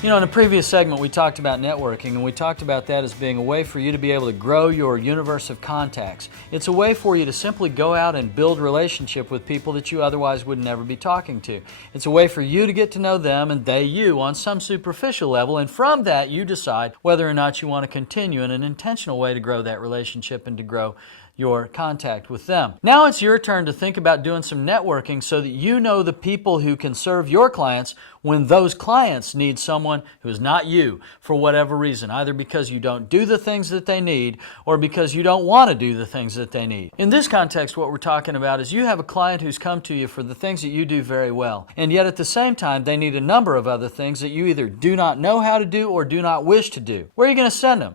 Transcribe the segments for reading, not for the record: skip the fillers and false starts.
You know, in a previous segment we talked about networking, and we talked about that as being a way for you to be able to grow your universe of contacts. It's a way for you to simply go out and build relationship with people that you otherwise would never be talking to. It's a way for you to get to know them and they you on some superficial level, and from that you decide whether or not you want to continue in an intentional way to grow that relationship and to grow your contact with them. Now it's your turn to think about doing some networking so that you know the people who can serve your clients when those clients need someone who is not you for whatever reason, either because you don't do the things that they need or because you don't want to do the things that they need. In this context, what we're talking about is you have a client who's come to you for the things that you do very well, and yet at the same time they need a number of other things that you either do not know how to do or do not wish to do. Where are you going to send them?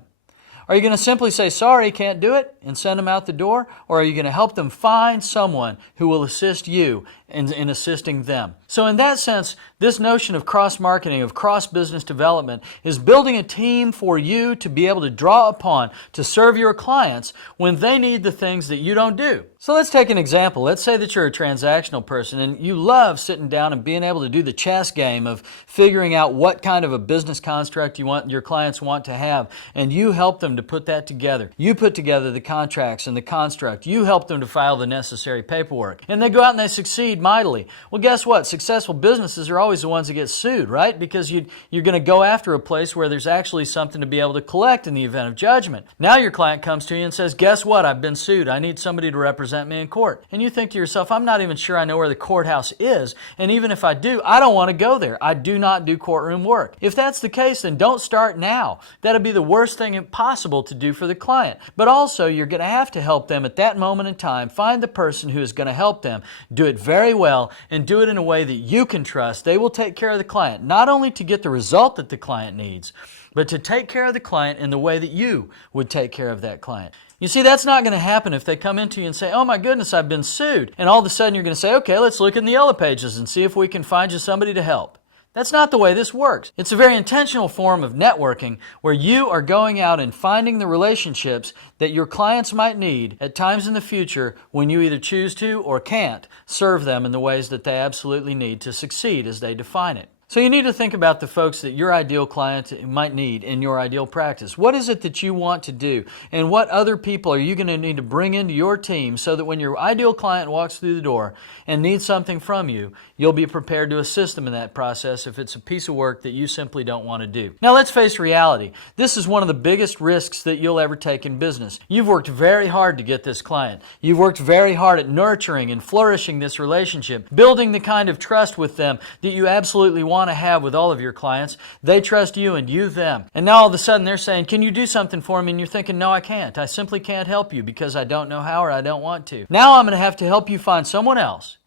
Are you going to simply say, sorry, can't do it, and send them out the door? Or are you going to help them find someone who will assist you in assisting them? So in that sense, this notion of cross-marketing, of cross-business development, is building a team for you to be able to draw upon to serve your clients when they need the things that you don't do. So let's take an example. Let's say that you're a transactional person and you love sitting down and being able to do the chess game of figuring out what kind of a business construct your clients want to have, and you help them to put that together. You put together the contracts and the construct. You help them to file the necessary paperwork. And they go out and they succeed mightily. Well, guess what? Successful businesses are always the ones that get sued, right? Because you're going to go after a place where there's actually something to be able to collect in the event of judgment. Now your client comes to you and says, guess what? I've been sued. I need somebody to represent me in court. And you think to yourself, I'm not even sure I know where the courthouse is. And even if I do, I don't want to go there. I do not do courtroom work. If that's the case, then don't start now. That'd be the worst thing possible to do for the client. But also, you're going to help them at that moment in time find the person who is going to help them do it very well and do it in a way that you can trust. They will take care of the client, not only to get the result that the client needs, but to take care of the client in the way that you would take care of that client. You see, that's not going to happen if they come into you and say, oh my goodness, I've been sued. And all of a sudden you're going to say, okay, let's look in the yellow pages and see if we can find you somebody to help. That's not the way this works. It's a very intentional form of networking where you are going out and finding the relationships that your clients might need at times in the future when you either choose to or can't serve them in the ways that they absolutely need to succeed as they define it. So you need to think about the folks that your ideal client might need in your ideal practice. What is it that you want to do? And what other people are you going to need to bring into your team so that when your ideal client walks through the door and needs something from you, you'll be prepared to assist them in that process if it's a piece of work that you simply don't want to do. Now let's face reality. This is one of the biggest risks that you'll ever take in business. You've worked very hard to get this client. You've worked very hard at nurturing and flourishing this relationship, building the kind of trust with them that you absolutely want to have with all of your clients. They trust you and you them. And now all of a sudden they're saying, can you do something for me? And you're thinking, no, I can't. I simply can't help you because I don't know how or I don't want to. Now I'm going to help you find someone else.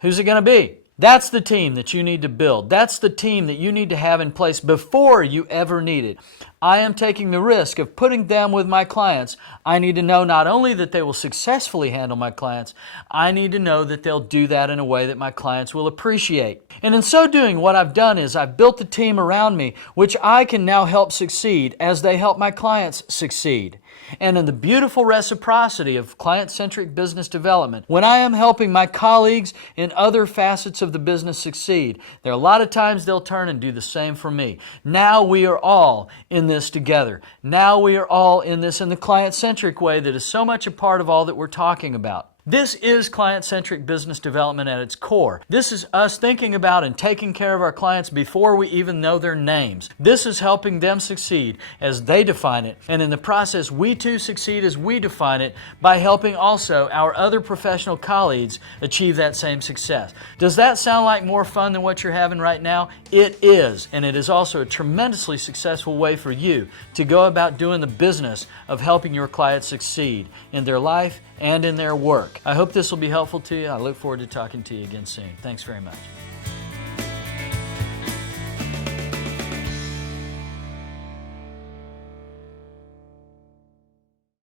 Who's it going to be? That's the team that you need to build. That's the team that you need to have in place before you ever need it. I am taking the risk of putting them with my clients. I need to know not only that they will successfully handle my clients, I need to know that they'll do that in a way that my clients will appreciate. And in so doing, what I've done is I've built a team around me which I can now help succeed as they help my clients succeed. And in the beautiful reciprocity of client-centric business development, when I am helping my colleagues in other facets of the business succeed, there are a lot of times they'll turn and do the same for me. Now we are all in this together. Now we are all in this in the client-centric way that is so much a part of all that we're talking about. This is client-centric business development at its core. This is us thinking about and taking care of our clients before we even know their names. This is helping them succeed as they define it. And in the process, we too succeed as we define it by helping also our other professional colleagues achieve that same success. Does that sound like more fun than what you're having right now? It is. And it is also a tremendously successful way for you to go about doing the business of helping your clients succeed in their life and in their work. I hope this will be helpful to you. I look forward to talking to you again soon. Thanks very much.